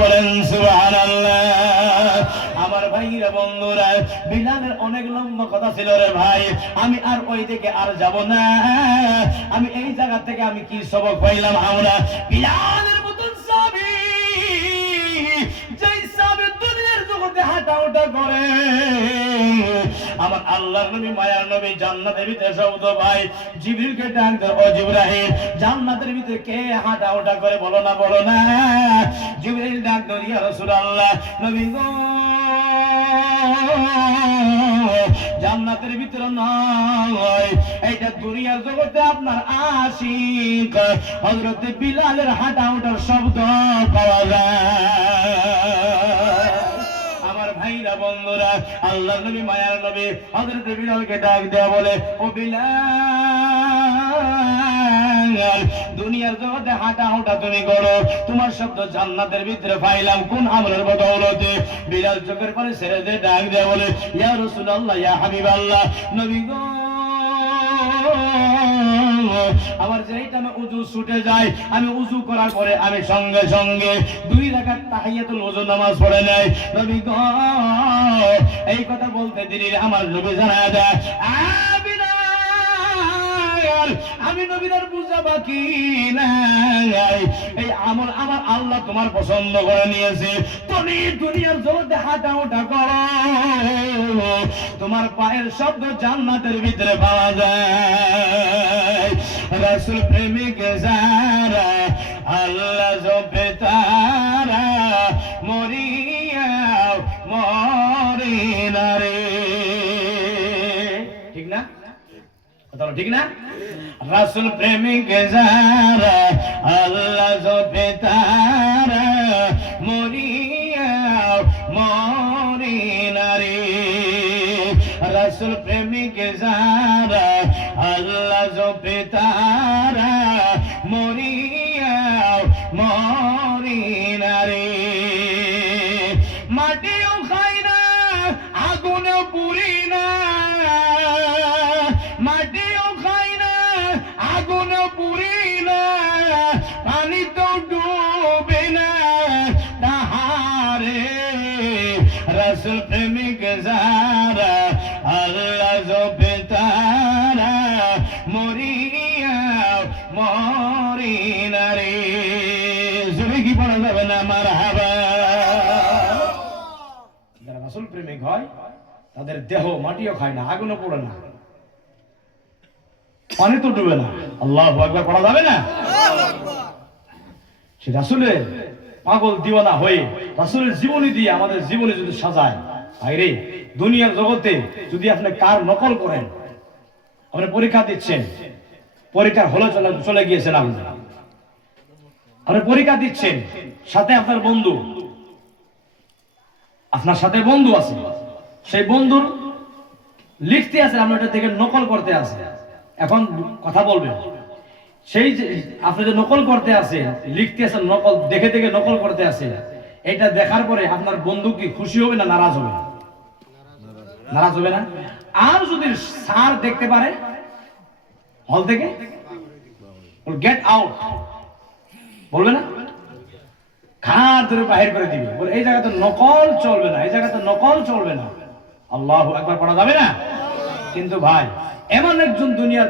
বলেন সুবহানাল্লাহ। আমার ভাইরা বন্ধুরা, বিলালের অনেক লম্বা কথা ছিল রে ভাই, আমি আর ওই দিকে আর যাব না। আমি এই জায়গা থেকে আমি কি সবক পাইলাম, আমরা বিলালের মতন সাহাবী, যেই সাহাবী দুনিয়ার জগতে হাঁটা ওঠা করে, আমার আল্লাহর নবী মায়ার নবী জান্নাতের ভিতরে শব্দ ভাই জিবরিলকে ডাক দেয়, ও জিবরাইল জান্নাতের ভিতরে কে হাঁটা ওঠা করে বলো না, বলো না। জিবরিল ডাক দেয়, ইয়া রাসূলুল্লাহ, নবী গো জান্নাতের ভিতরে নয়, এইটা দুনিয়ার জগতে আপনার আশিক হযরত বিলালের হাঁটা ওঠার শব্দ পাওয়া যায়। আমার ভাইরা বন্ধুরা, আল্লাহর নবী মায়ার নবী হযরত বিলালকে ডাক দেয়া বলে, ও বিলাল দুনিয়ার জগতে হাঁটা ওঠা তুমি করো, তোমার শব্দ জান্নাতের ভিতরে পাইলাম কোন আমলের বদৌলতে? বিলাল চোখের পানি ছেড়ে দিয়ে ডাক দেয়া বলে, ইয়া রাসূলুল্লাহ, ইয়া হাবিবাল্লাহ, নবী গো আমার যেইটা আমি উযু ছুটে যায়, আমি উযু করার পরে আমি সঙ্গে সঙ্গে 2 রাকাত তাহিয়াতুল ওযু নামাজ পড়ে নেই। নবী গো এই কথা বলতে দেরি আমার নবী জানা দেয়, আমি নবীর বুঝা বাকি নাই, এই আমল আমার আল্লাহ তোমার পছন্দ করে নিয়েছে, তুমি দুনিয়ার জগতে হাঁটা ওঠা করো, তোমার পায়ের শব্দ জান্নাতের ভিতরে পাওয়া যায়। রাসূল প্রেমিক যারা আল্লাহ জপে তারা মরিয়া মরিনা রে, ঠিক না কথা ঠিক না? রাসূল প্রেমিক যারা আল্লাহ জপে তারা মরিয়া মরিনা রে, রাসূল প্রেমিক যারা আল্লাহ জপে তারা মরিয়া মরিনা রে। মাটিও খায় না, আগুনেও পুরি না, মাটিও খায় না, আগুনেও পুরি না, পানি তো ডুবে না তাহারে, রাসূল প্রেমিক যারা আল্লাহ জপে তারা মরিয়া মরিনা রে। জোরে কি পড়া যাবে না মারহাবা? যারা রাসূল প্রেমিক হয় তাদের দেহ মাটিও খায় না, আগুনও পড়ে না, পানি তো ডুবে না। আল্লাহু আকবার পড়া যাবে না? সে রাসূলের পাগল দিওয়ানা হয়ে রাসূলের জীবনী দিয়ে আমাদের জীবনে যদি সাজায়, আরে দুনিয়ার জগতে যদি আপনি কার নকল করেন, আপনি পরীক্ষা দিচ্ছেন, পরীক্ষার হলে চলে গিয়েছেন, আপনি পরীক্ষা দিচ্ছেন, সাথে আপনার বন্ধু, আপনার সাথে বন্ধু আছে, সেই বন্ধুর লিখতে আছে, আপনি ওটা থেকে নকল করতে আছে, এখন কথা বলবেন, সেই যে আপনি যে নকল করতে আছে, লিখতে আছেন, নকল দেখে দেখে নকল করতে আছে, এটা দেখার পরে আপনার বন্ধু কি খুশি হবে না নারাজ হবে? নারাজ হবে না? আর যদি স্যার দেখতে পারে হল থেকে, গেট আউট বলবে না, ঘাড় ধরে বাহির করে দিবে, বলে এই জায়গাতে নকল চলবে না, এই জায়গাতে নকল চলবে না। আল্লাহু আকবার পড়া যাবে না? কিন্তু ভাই এমন একজন দুনিয়ার